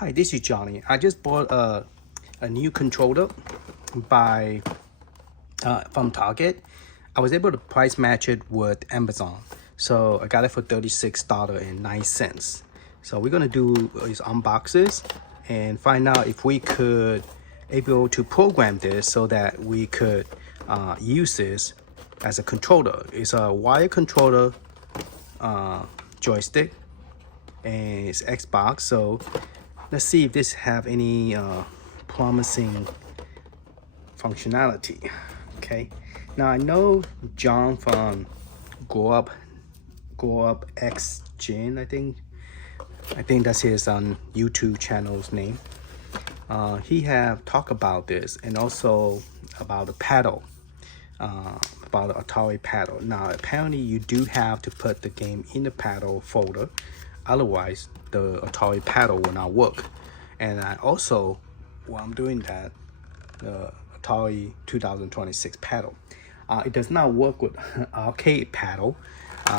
Hi, this is Johnny. I just bought a new controller by from Target. I was able to price match it with Amazon. So I got it for $36.09. So we're gonna do is unboxes and find out if we could able to program this so that we could use this as a controller. It's a wired controller joystick and it's Xbox. So let's see if this have any promising functionality. Okay, now I know John from Grow Up X Gen, I think that's his YouTube channel's name. He have talked about this and also about the paddle, about the Atari paddle. Now apparently you do have to put the game in the paddle folder, otherwise the Atari paddle will not work. And I also, while I'm doing that, the Atari 2026 paddle, it does not work with arcade paddle,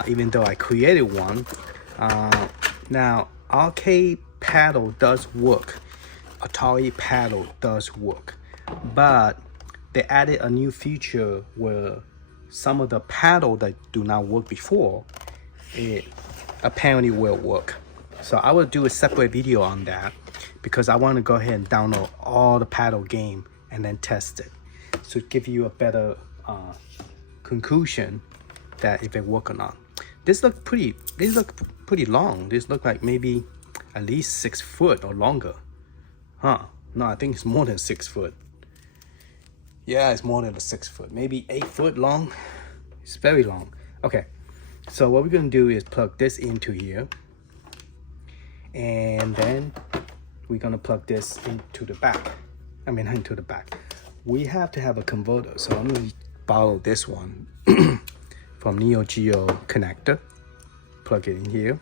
even though I created one. Now arcade paddle does work, Atari paddle does work, but they added a new feature where some of the paddle that do not work before, it apparently will work. So I will do a separate video on that because I want to go ahead and download all the paddle game and then test it to give you a better conclusion that if it work or not. These look pretty long. These look like maybe at least 6 foot or longer. No, I think it's more than 6 foot. Yeah, it's more than 6 foot, maybe 8 foot long. It's very long. Okay, so what we're gonna do is plug this into here, and then we're gonna plug this into the back. Into the back. We have to have a converter, so I'm gonna borrow this one from Neo Geo connector. Plug it in here.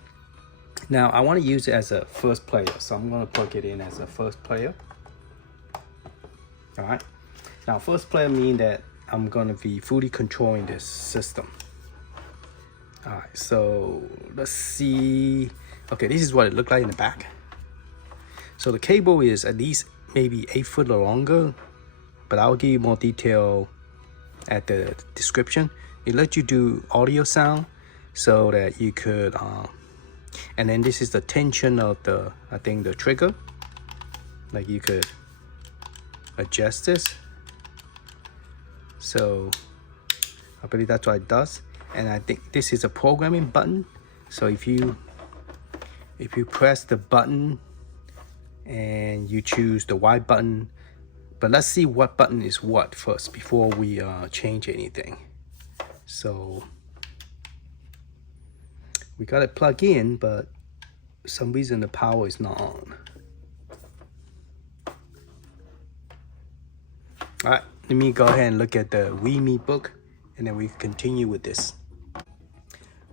Now I want to use it as a first player, so I'm gonna plug it in as a first player. All right. Now first player means that I'm gonna be fully controlling this system. All right, so let's see. Okay, this is what it looked like in the back. So the cable is at least maybe 8 foot or longer, but I'll give you more detail at the description. It lets you do audio sound so that you could, and then this is the tension of the, I think the trigger, like you could adjust this. So I believe that's what it does. And I think this is a programming button. So if you press the button and you choose the Y button, but let's see what button is what first before we change anything. So we got it plugged in, but for some reason the power is not on. All right, let me go ahead and look at the README book, and then we continue with this.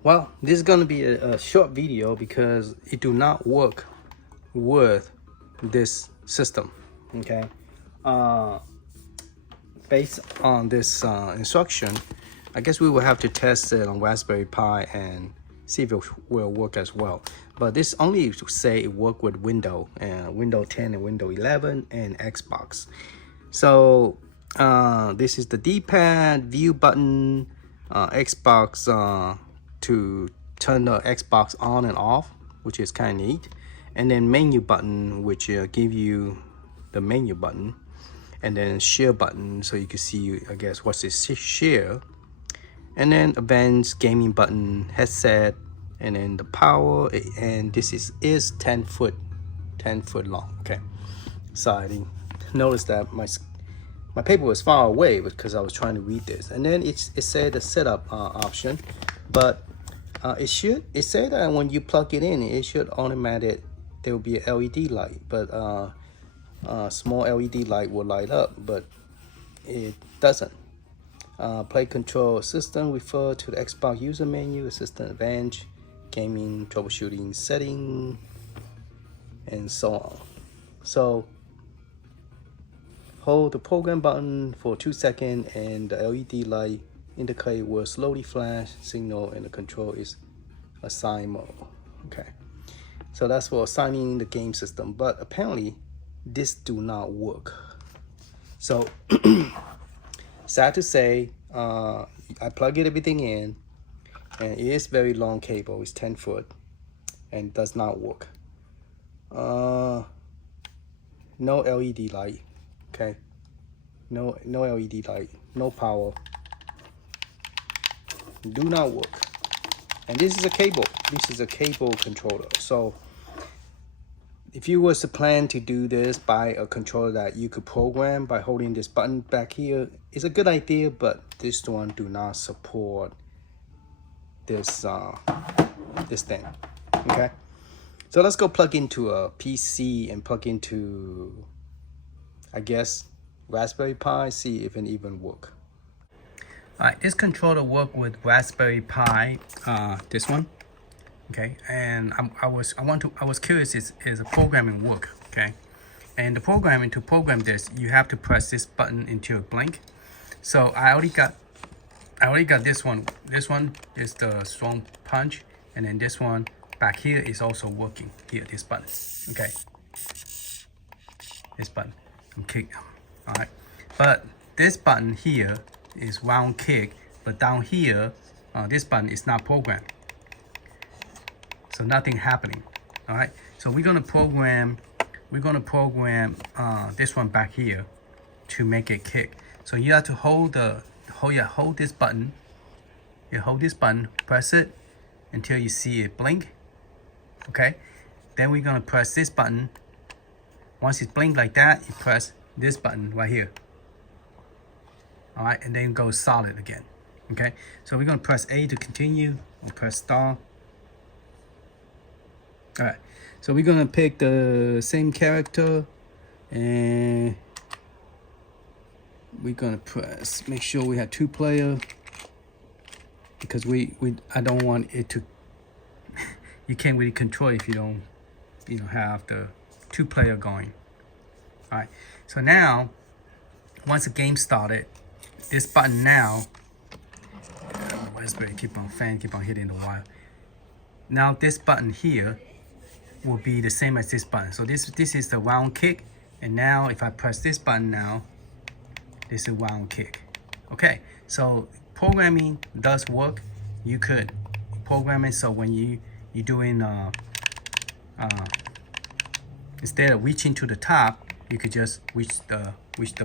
Well, this is going to be a short video because it do not work with this system. Okay, based on this instruction, I guess we will have to test it on Raspberry Pi and see if it will work as well. But this only say it work with Windows 10 and Windows 11 and Xbox. So this is the D-pad, view button, Xbox to turn the Xbox on and off, which is kind of neat, and then menu button, which give you the menu button, and then share button, so you can see, I guess, what's this share, and then advanced gaming button, headset, and then the power, and this is 10 foot long. Okay, so I didn't notice that my paper was far away because I was trying to read this, and then it said the setup option, but it said that when you plug it in, it should automatic there will be a LED light, but small LED light will light up, but it doesn't. Play control system refer to the Xbox user menu, assistant advantage, gaming, troubleshooting, setting, and so on. So hold the program button for 2 seconds and the LED light indicate will slowly flash signal, and the control is assigned mode. Okay, So that's for assigning the game system, but apparently this do not work. So sad to say, I plug everything in, and it is very long cable. It's 10 foot, and does not work. No LED light. Okay. No LED light. No power. Do not work. And this is a cable. This is a cable controller. So if you was to plan to do this by a controller that you could program by holding this button back here, it's a good idea, but this one do not support this this thing. Okay, so let's go plug into a PC and plug into, I guess, Raspberry Pi, see if it even work. All right, this controller work with Raspberry Pi, this one. Okay, and I was curious, is the programming work? Okay, and the programming, to program this, you have to press this button until it blink. So I already got this one. This one is the strong punch, and then this one back here is also working. Here, this button. Okay, this button, I'm kick. All right, but this button here is round kick, but down here, this button is not programmed. So nothing happening. All right. So we're gonna program this one back here to make it kick. So you have to hold this button. You hold this button, press it until you see it blink. Okay. Then we're gonna press this button. Once it blinks like that, you press this button right here. All right, and then go solid again. Okay. So we're gonna press A to continue, or press star. All right, so we're gonna pick the same character, and we're gonna press, make sure we have 2-player, because I don't want it to, you can't really control it if you don't, have the 2-player going. All right, so now, once the game started, this button now, Raspberry keep on hitting the wire. Now this button here will be the same as this button. So this is the round kick, and now if I press this button now, this is round kick. Okay, so programming does work. You could program it so when you're doing instead of reaching to the top, you could just reach the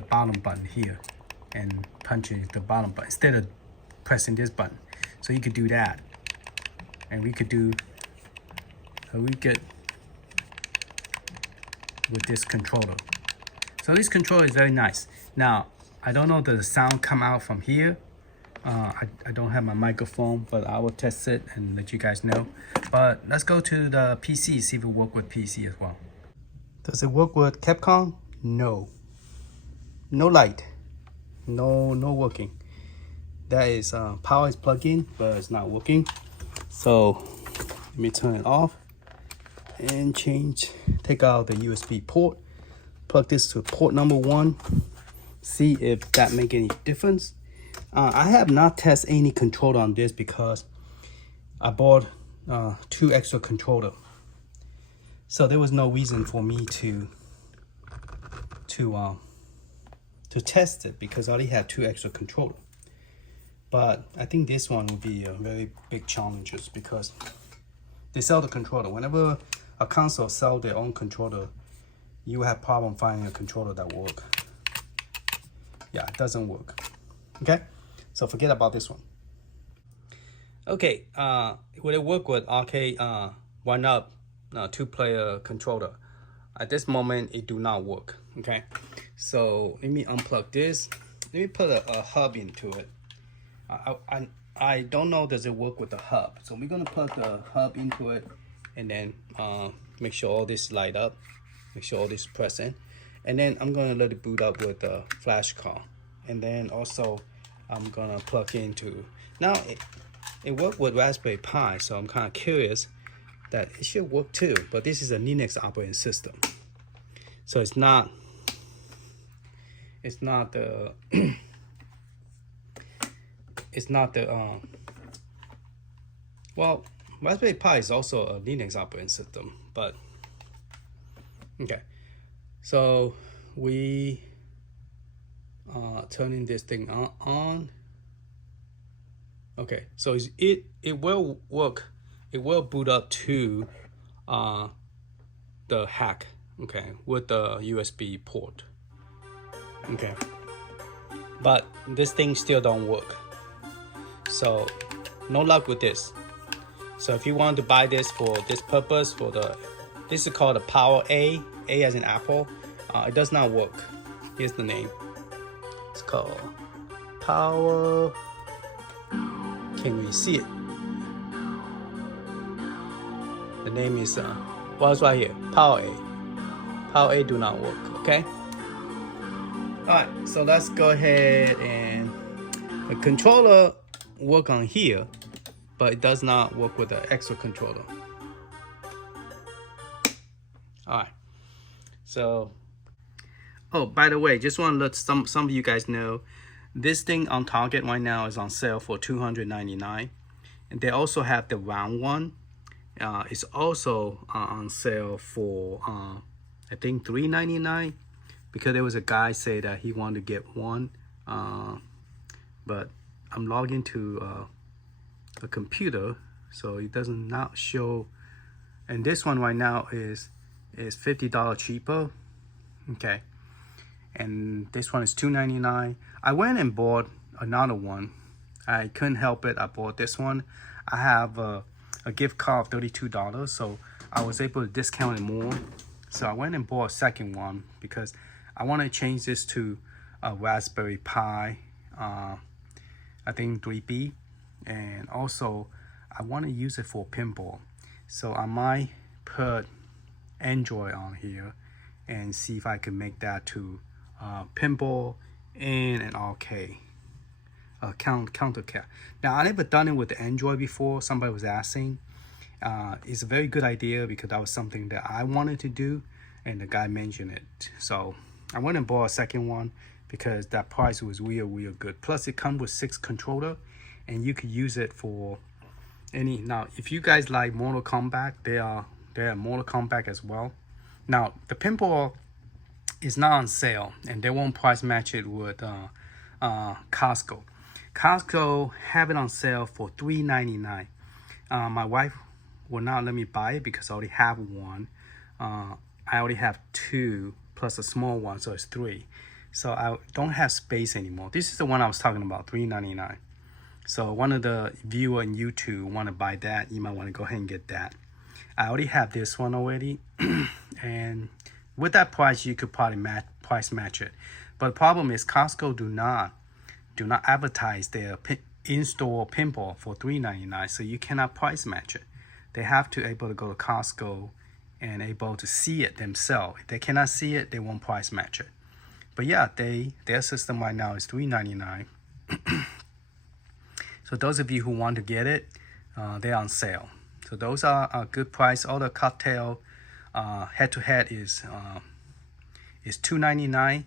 bottom button here and punching the bottom button instead of pressing this button. So you could do that, and we could with this controller. So this controller is very nice. Now, I don't know, does the sound come out from here? I don't have my microphone, but I will test it and let you guys know. But let's go to the PC, see if it works with PC as well. Does it work with Capcom? No. No light. No working. That is power is plugged in, but it's not working. So let me turn it off and take out the USB port, plug this to port number 1, see if that make any difference. I have not tested any controller on this because I bought 2 extra controller, so there was no reason for me to test it because I already had 2 extra controller. But I think this one will be a very big challenge because they sell the controller. Whenever a console sell their own controller, you have problem finding a controller that work. Yeah, it doesn't work. Okay, so forget about this one. Okay, will it work with arcade 1-up 2-player controller? At this moment, it do not work. Okay, so let me unplug this. Let me put a hub into it. I don't know, does it work with the hub? So we're gonna plug the hub into it, and then make sure all this light up, make sure all this press in, and then I'm gonna let it boot up with the flash card, and then also I'm gonna plug into, now it worked with Raspberry Pi, so I'm kind of curious that it should work too, but this is a Linux operating system, so it's not the well, Raspberry Pi is also a Linux operating system, but okay. So we turning this thing on. Okay, so it will work. It will boot up to the hack. Okay, with the USB port. Okay, but this thing still don't work. So no luck with this. So if you want to buy this for this purpose, this is called a PowerA, A as in Apple. It does not work. Here's the name. It's called Power. Can we see it? The name is well, it's right here. PowerA. PowerA do not work. Okay. All right. So let's go ahead and the controller work on here, but it does not work with the extra controller. All right. So, oh, by the way, just want to let some of you guys know, this thing on Target right now is on sale for $299, and they also have the round one. It's also on sale for I think $399, because there was a guy say that he wanted to get one, but I'm logged into the computer, so it does not show. And this one right now is $50 cheaper. Okay. And this one is $299. I went and bought another one. I couldn't help it. I bought this one. I have a gift card of $32, so I was able to discount it more. So I went and bought a second one because I want to change this to a Raspberry Pi, I think 3B, and also I want to use it for pinball. So I might put Android on here and see if I can make that to pinball and an arcade counter cap. Now I never done it with the Android before. Somebody was asking. It's a very good idea because that was something that I wanted to do, and the guy mentioned it. So I went and bought a second one because that price was real good. Plus it comes with 6 controller, and you could use it for any. Now if you guys like Mortal Kombat, they are Mortal Kombat as well. Now the pinball is not on sale, and they won't price match it with Costco. Costco have it on sale for $3.99. My wife will not let me buy it because I already have one. I already have 2 plus a small one, so it's 3. So I don't have space anymore. This is the one I was talking about, $3.99. So one of the viewer on YouTube want to buy that, you might want to go ahead and get that. I already have this one already, and with that price, you could probably price match it. But the problem is Costco do not advertise their in-store pinball for $3.99, so you cannot price match it. They have to able to go to Costco and able to see it themselves. If they cannot see it, they won't price match it. But yeah, their system right now is $3.99. So those of you who want to get it, they're on sale. So those are a good price. All the cocktail head-to-head is $2.99,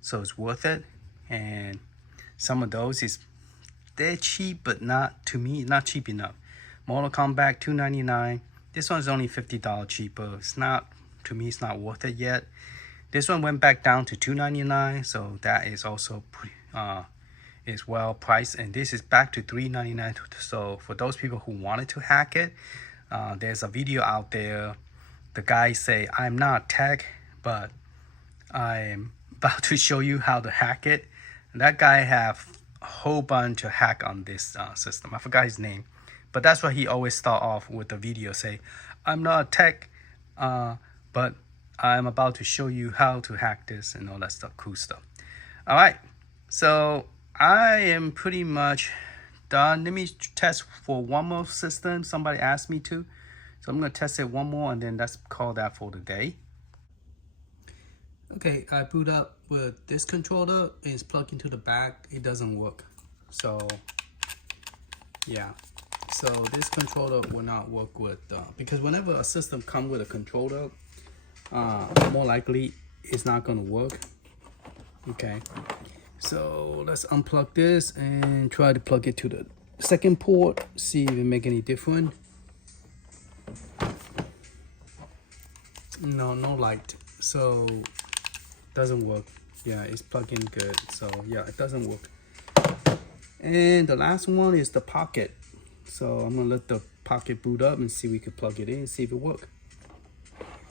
so it's worth it. And some of those they're cheap, but not to me, not cheap enough. Mortal Kombat $2.99. This one's only $50 cheaper. It's not, to me, it's not worth it yet. This one went back down to $2.99, so that is also pretty, is well priced. And this is back to $3.99. So for those people who wanted to hack it, there's a video out there. The guy say, I'm not tech, but I'm about to show you how to hack it. And that guy have a whole bunch of hack on this system. I forgot his name, but that's why he always start off with the video, say, I'm not tech, but I'm about to show you how to hack this and all that stuff, cool stuff. All right, so I am pretty much done. Let me test for one more system. Somebody asked me to. So I'm going to test it one more, and then let's call that for the day. Okay, I boot up with this controller. It's plugged into the back. It doesn't work. So, yeah. So this controller will not work with, because whenever a system comes with a controller, more likely it's not going to work. Okay. So let's unplug this and try to plug it to the second port. See if it make any difference. No light, so doesn't work. Yeah, it's plugged in good, so yeah, it doesn't work. And the last one is the pocket. So I'm gonna let the pocket boot up and see if we can plug it in and see if it works.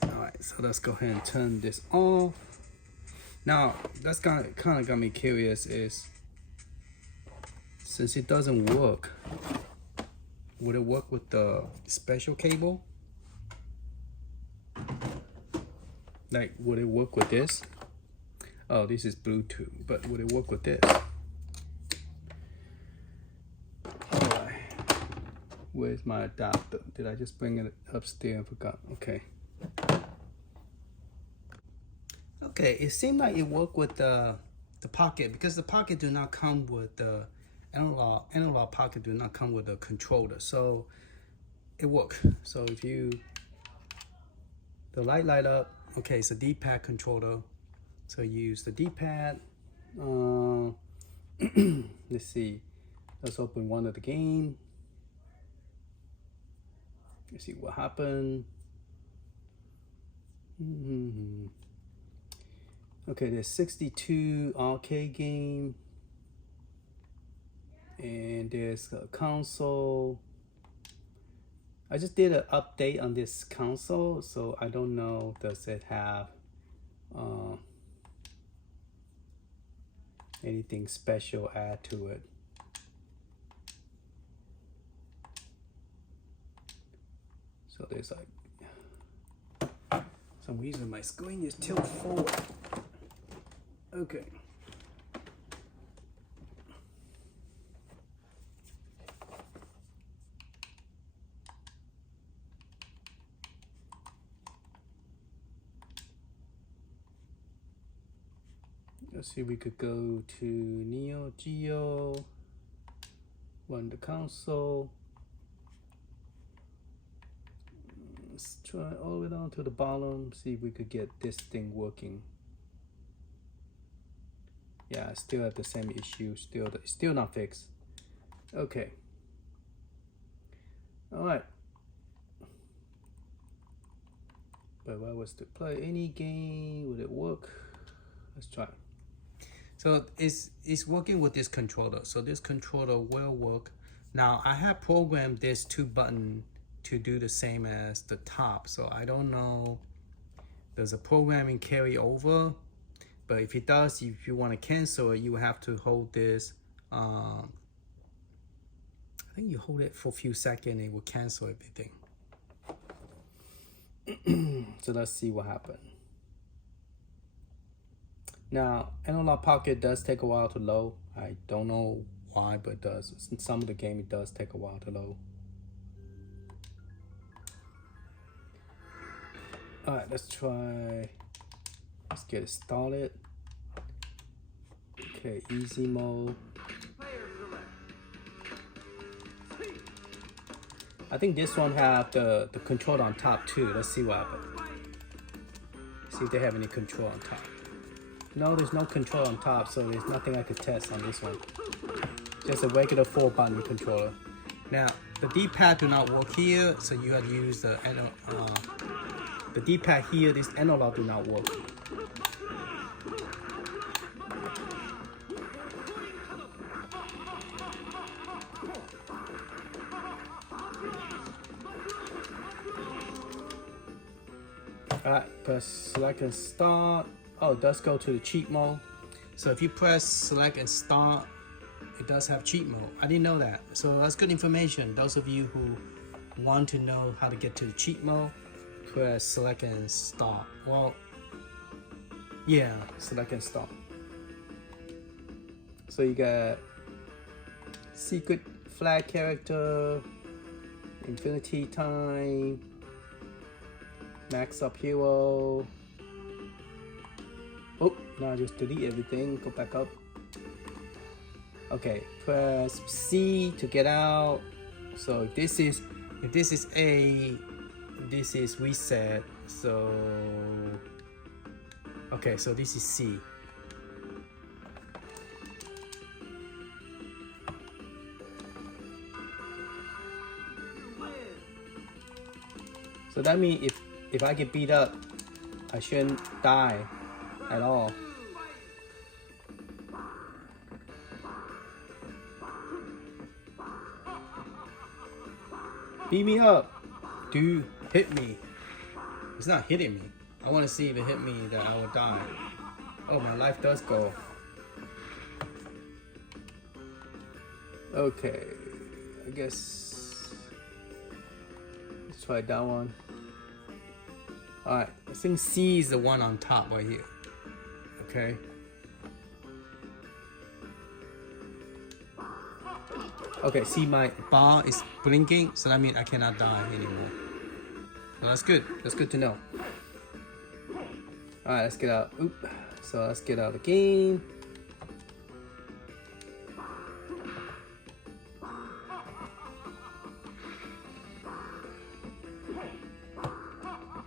All right, so let's go ahead and turn this off. Now that's kind of got me curious is, since it doesn't work, would it work with the special cable? Like, would it work with this? Oh, this is Bluetooth, but would it work with this? Alright. Where's my adapter? Did I just bring it upstairs and forgot? Okay. Okay, it seemed like it worked with the pocket, because the pocket do not come with the analog pocket do not come with a controller, so it worked. So if you the light up, okay, it's a D-pad controller. So use the D-pad. Let's see. Let's open one of the game. Let's see what happened. Okay, there's 62 arcade game. And there's a console. I just did an update on this console, so I don't know, does it have anything special add to it. So there's like, some reason my screen is tilted forward. Okay. Let's see, we could go to Neo Geo, run the console. Let's try all the way down to the bottom, see if we could get this thing working. Yeah, I still have the same issue, still not fixed. Okay. All right. But if I was to play any game, would it work? Let's try. So it's working with this controller. So this controller will work. Now I have programmed this 2 button to do the same as the top. So I don't know, does the programming carry over? But if it does, if you want to cancel it, you have to hold this. I think you hold it for a few seconds, it will cancel everything. So let's see what happens. Now, Analog Pocket does take a while to load. I don't know why, but it does. In some of the game, it does take a while to load. All right, let's try. Let's get it started. Okay, easy mode. I think this one have the control on top too. Let's see what happens. See if they have any control on top. No, there's no control on top, so there's nothing I could test on this one. Just a regular 4-button controller. Now, the D-pad do not work here, so you have to use the D-pad here. This analog do not work. Alright, press select and start. Oh, it does go to the cheat mode. So if you press select and start, it does have cheat mode. I didn't know that. So that's good information. Those of you who want to know how to get to the cheat mode, press select and start. Well, yeah, select and start. So you got secret flag character, infinity time, max up hero. Oh, now just delete everything, go back up. Okay, press C to get out. So if this is A, this is reset. So okay, so this is C. So that means if I get beat up, I shouldn't die at all. Beat me up. Dude, hit me. It's not hitting me. I want to see if it hit me that I will die. Oh, my life does go. Okay, I guess let's try that one. Alright, I think C is the one on top right here. Okay. Okay, see my bar is blinking, so that means I cannot die anymore. So that's good. That's good to know. Alright, let's get out. Oop. So let's get out of the game.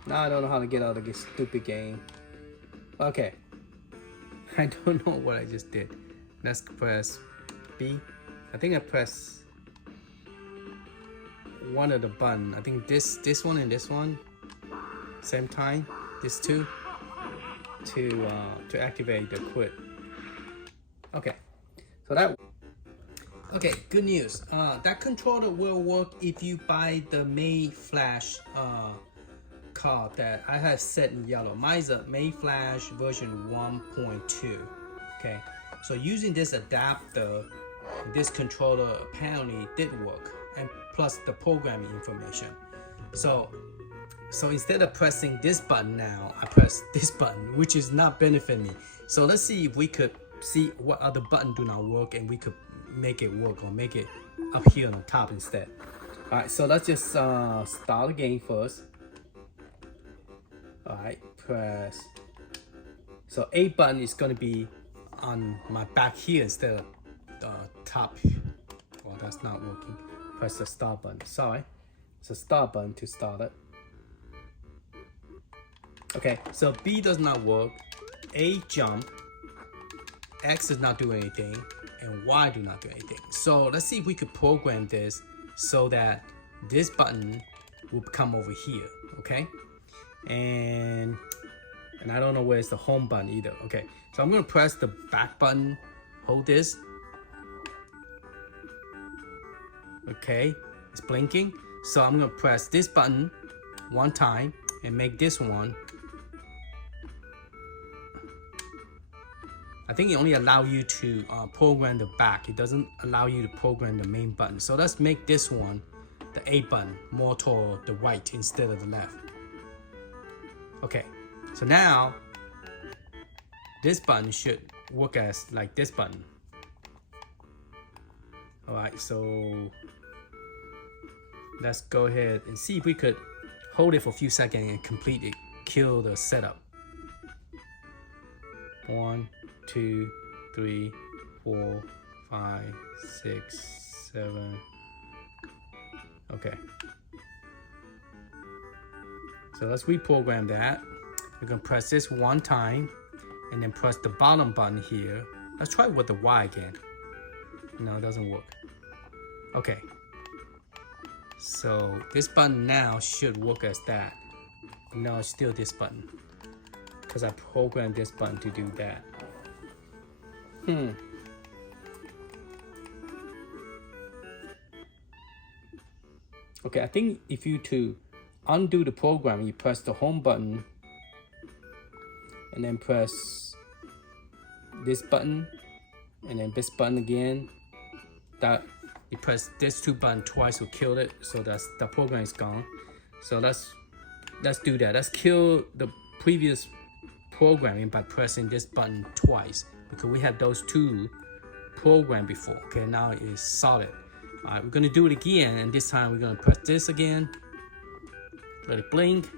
Now I don't know how to get out of this stupid game. Okay. I don't know what I just did. Let's press B. I think I pressed one of the button. I think this one and this one same time. This two to activate the quit. Okay. So that. Okay. Good news. That controller will work if you buy the mayflash card that I have set in yellow. Mine's a mayflash version 1.2. Okay. So using this adapter, this controller apparently did work, and plus the programming information. So instead of pressing this button now, I press this button, which is not benefiting me. So let's see if we could see what other button do not work, and we could make it work or make it up here on the top instead. All right, so let's just start the game first. All right, press. So A button is gonna be on my back here instead of the top. Well, that's not working. Press the start button. Sorry, it's a start button to start it. Okay, so B does not work. A jump. X does not do anything, and Y do not do anything. So let's see if we could program this so that this button will come over here. Okay, and I don't know where's the home button either. Okay, so I'm gonna press the back button, hold this. Okay, it's blinking. So I'm gonna press this button one time and make this one. I think it only allows you to program the back. It doesn't allow you to program the main button. So let's make this one, the A button, more toward the right instead of the left. Okay, so now this button should work as like this button. All right, so let's go ahead and see if we could hold it for a few seconds and complete it, kill the setup. 1, 2, 3, 4, 5, 6, 7. Okay. So let's reprogram that. We're gonna press this one time and then press the bottom button here. Let's try with the Y again. No, it doesn't work. Okay. So this button now should work as that. No, it's still this button, because I programmed this button to do that. Okay, I think if you to undo the program, you press the home button and then press this button and then this button again. That you press this two button twice will kill it, so that's the program is gone. So let's do that. Let's kill the previous programming by pressing this button twice, because we have those two programmed before. Okay, now it's solid. All right, we're gonna do it again, and this time we're gonna press this again. Let it blink.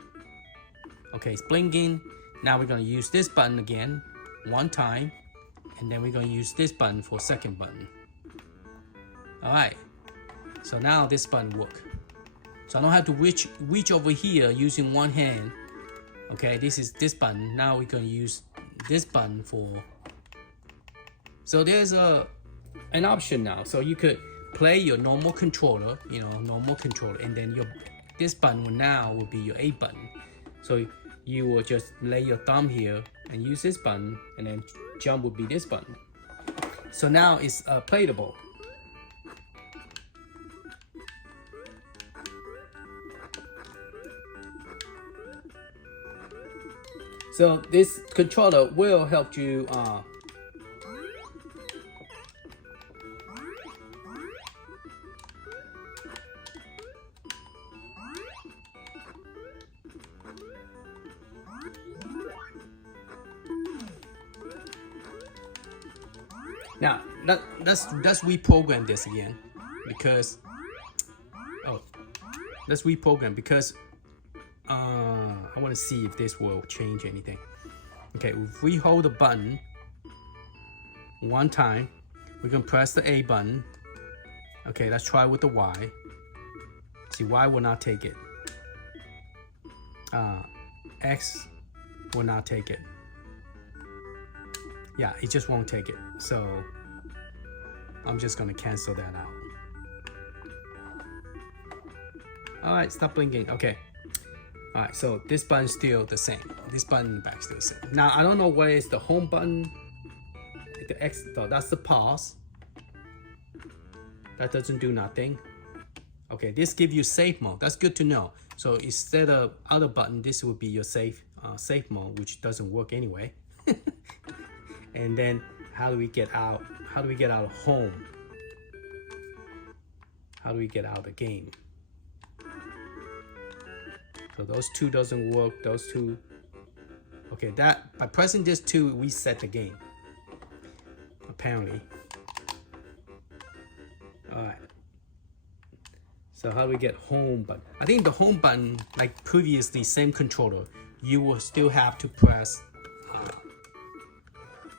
Okay, it's blinking. Now we're gonna use this button again one time, and then we're gonna use this button for second button. All right, so now this button work. So I don't have to reach over here using one hand. Okay, this is this button. Now we're gonna use this button for. So there's an option now. So you could play your normal controller, and then this button now will be your A button. So you will just lay your thumb here and use this button, and then jump would be this button. So now it's playable. So this controller will help you now let's reprogram this again, because let's reprogram because I want to see if this will change anything. Okay, if we hold the button one time, we can press the A button. Okay, let's try with the Y. See, Y will not take it. X will not take it. Yeah, it just won't take it. So I'm just gonna cancel that out. All right, stop blinking. Okay. All right, so this button's still the same. This button in the back still the same. Now I don't know where is the home button. The X, so that's the pause. That doesn't do nothing. Okay, this gives you safe mode. That's good to know. So instead of other button, this would be your safe mode, which doesn't work anyway. And then how do we get out? How do we get out of home? How do we get out of the game? So those two doesn't work. Those two. Okay, that by pressing this two, we reset the game. Apparently. All right. So how do we get home button? I think the home button, like previously, same controller, you will still have to press.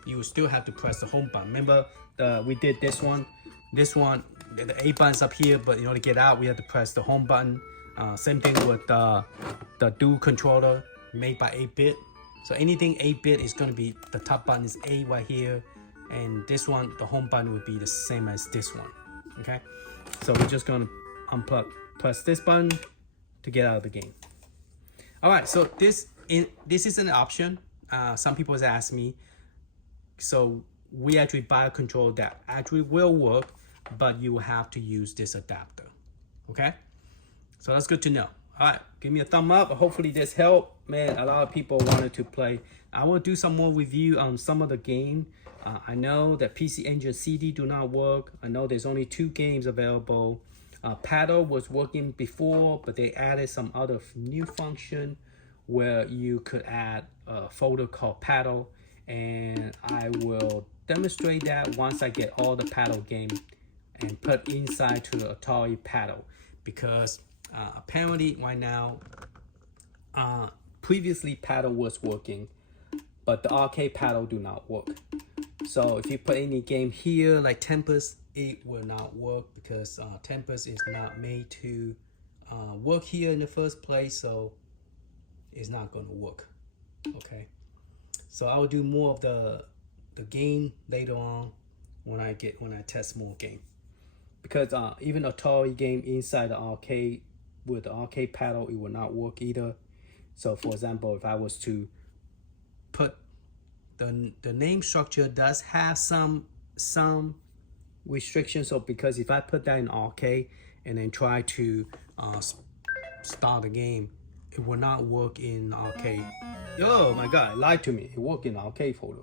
You will still have to press the home button. Remember, we did this one. This one, the A button's up here, but in order to get out, we have to press the home button. Same thing with the dual controller made by 8-bit. So anything 8-bit is going to be, the top button is A right here, and this one, the home button would be the same as this one. Okay, so we're just going to unplug, press this button to get out of the game. All right, so this is an option. Some people have asked me. So we actually buy a controller that actually will work, but you will have to use this adapter. Okay. So that's good to know. All right, give me a thumb up. Hopefully this helped. Man, a lot of people wanted to play. I will do some more review on some of the game. I know that PC Engine CD do not work. I know there's only 2 games available. Paddle was working before, but they added some other new function where you could add a folder called Paddle. And I will demonstrate that once I get all the Paddle game and put inside to the Atari Paddle, because apparently right now, previously Paddle was working, but the arcade Paddle do not work. So if you put any game here like Tempest, it will not work because Tempest is not made to work here in the first place, so it's not going to work. Okay, so I will do more of the game later on when I test more game, because even Atari game inside the arcade with the arcade Paddle, it will not work either. So for example, if I was to put the name structure does have some restrictions. So because if I put that in arcade and then try to start the game, it will not work in arcade. Oh my god, it lied to me. It worked in arcade folder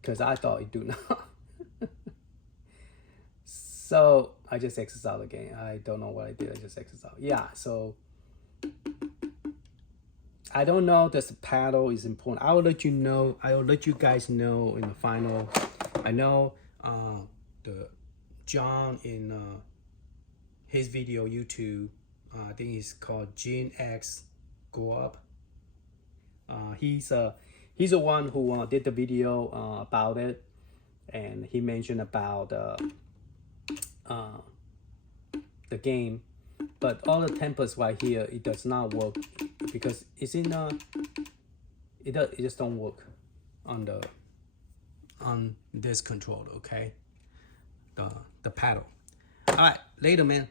because I thought it do not. So I just exit out the game. I don't know what I did. I just exit out. Yeah, so I don't know that the Paddle is important. I will let you know. I will let you guys know in the final. I know the John in his video YouTube, I think it's called Gen X Go Up. He's the one who did the video about it, and he mentioned about the game, but all the Tempest right here, it does not work because it's in it just don't work on this controller. Okay, the Paddle. All right, later, man.